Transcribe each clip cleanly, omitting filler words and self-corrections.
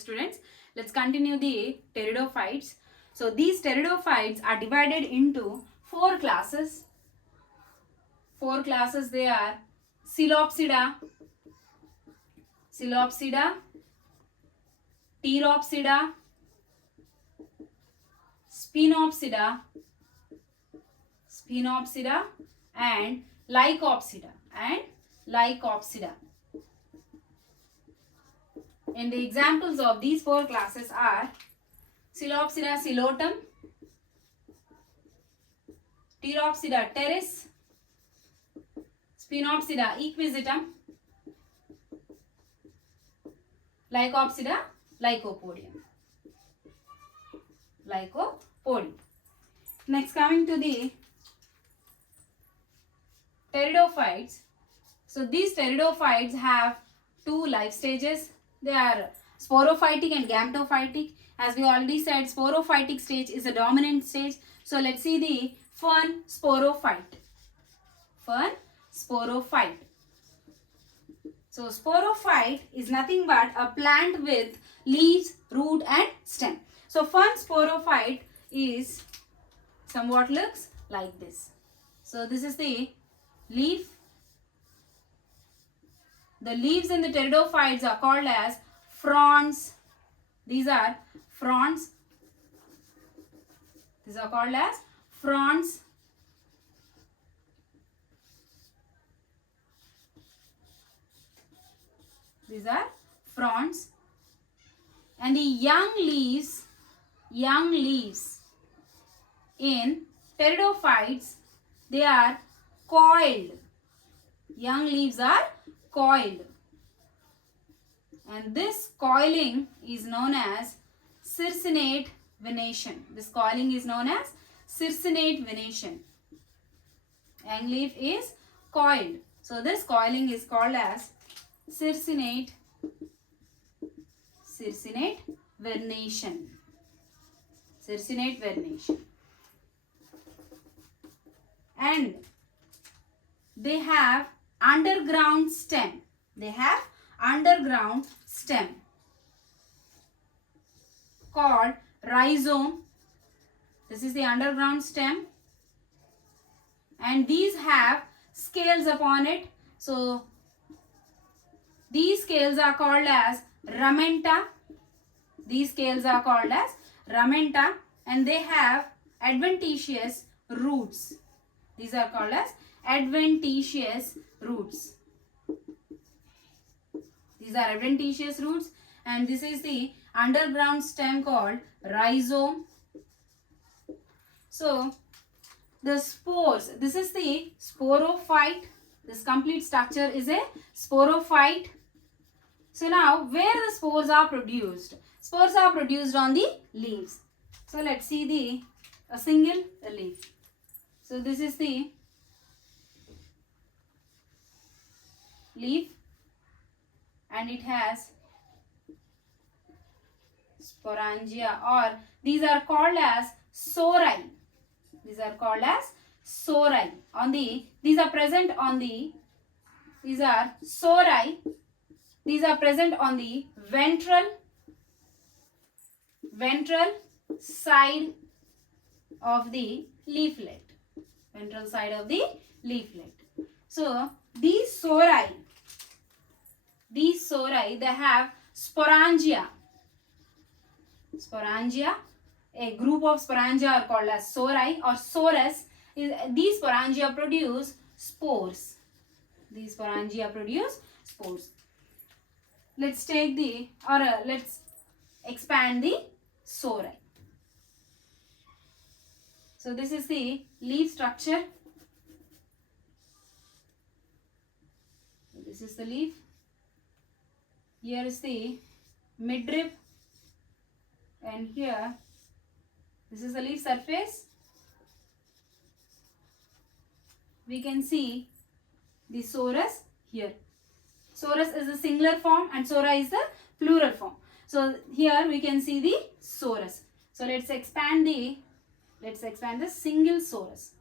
students. Let's continue the pteridophytes. So these pteridophytes are divided into four classes. Four classes they are Coelopsida, Pteropsida, Spinopsida, and Lycopsida. And the examples of these four classes are Coelopsida coelotum, Pteropsida pteris, Spinopsida equisitum, Lycopsida lycopodium. Next, coming to the pteridophytes. So these pteridophytes have two life stages. They are sporophytic and gametophytic. As we already said, sporophytic stage is a dominant stage. So let's see the fern sporophyte. So sporophyte is nothing but a plant with leaves, root and stem. So fern sporophyte is somewhat looks like this. So this is the leaf. The leaves in the pteridophytes are called as fronds. These are fronds. These are called as fronds. These are fronds. And the young leaves in pteridophytes, they are coiled. Young leaves are coiled. And this coiling is known as circinate venation. Young leaf is coiled. So this coiling is called as circinate vernation. And they have underground stem. Called rhizome. This is the underground stem. And these have scales upon it. So these scales are called as ramenta. And they have adventitious roots. These are called as adventitious roots. And this is the underground stem called rhizome. So the spores, this is the sporophyte. This complete structure is a sporophyte. So now where the spores are produced? Spores are produced on the leaves. So let's see a single leaf. So this is the leaf and it has sporangia, or these are called as sori. These are sori present on the ventral side of the leaflet. So these sori, they have sporangia. A group of sporangia are called as sori or sorus. These sporangia produce spores. Let's expand the sori. So this is the leaf structure. This is the leaf. Here is the midrib. And here, this is the leaf surface. We can see the sorus here. Sorus is the singular form and sora is the plural form. So here we can see the sorus. So let's expand the single sorus.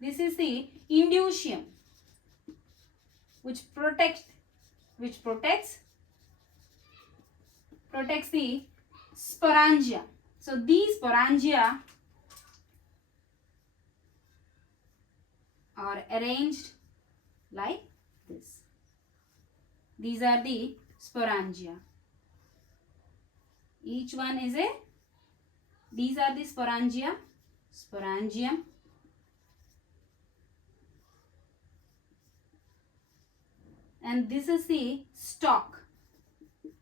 This is the inducium, which protects the sporangia. So these sporangia are arranged like this. These are the sporangia. Each one is a, these are the sporangia, sporangium, and this is the stalk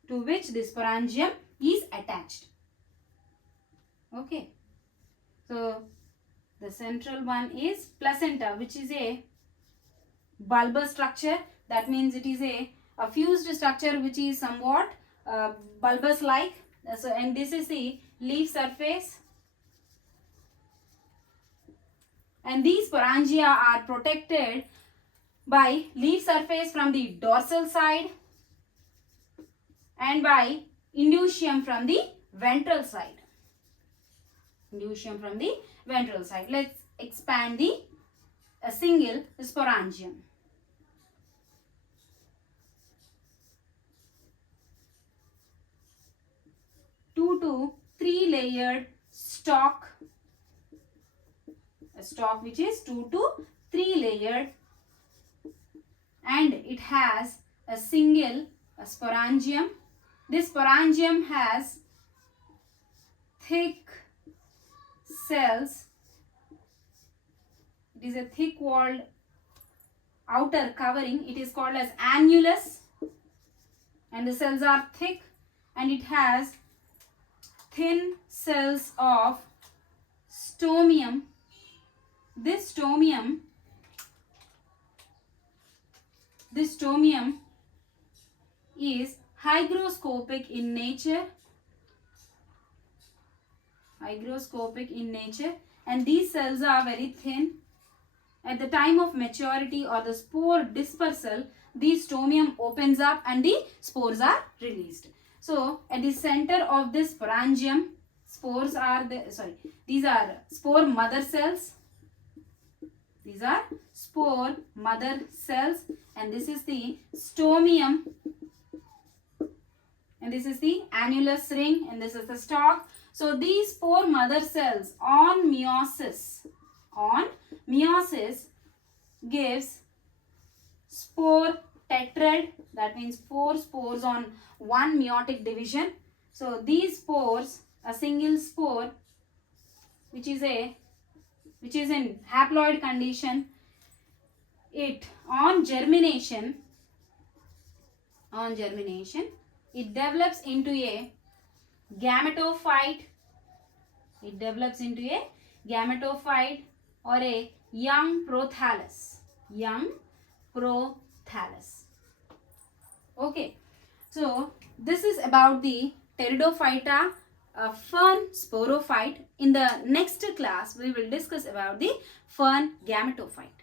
to which the sporangium is attached. Okay. So the central one is placenta, which is a bulbous structure. That means it is a fused structure which is somewhat bulbous like. So, and this is the leaf surface. And these sporangia are protected by leaf surface from the dorsal side and by inducium from the ventral side. Inducium from the ventral side. Let's expand the a single sporangium. Two to three layered stalk. A stalk which is 2 to 3 layered, and it has a single sporangium. This sporangium has thick cells. It is a thick walled outer covering. It is called as annulus, and the cells are thick, and it has thin cells of stomium. This stomium is hygroscopic in nature. Hygroscopic in nature, and these cells are very thin. At the time of maturity or the spore dispersal, the stomium opens up and the spores are released. So at the center of this sporangium, these are spore mother cells. These are spore mother cells, and this is the stomium, and this is the annulus ring, and this is the stalk. So these spore mother cells on meiosis gives spore tetrad. That means 4 spores on one meiotic division. So these spores, a single spore which is in haploid condition, it on germination it develops into a gametophyte. It develops into a gametophyte or a young prothallus. Okay, so this is about the pteridophyta, fern sporophyte. In the next class, we will discuss about the fern gametophyte.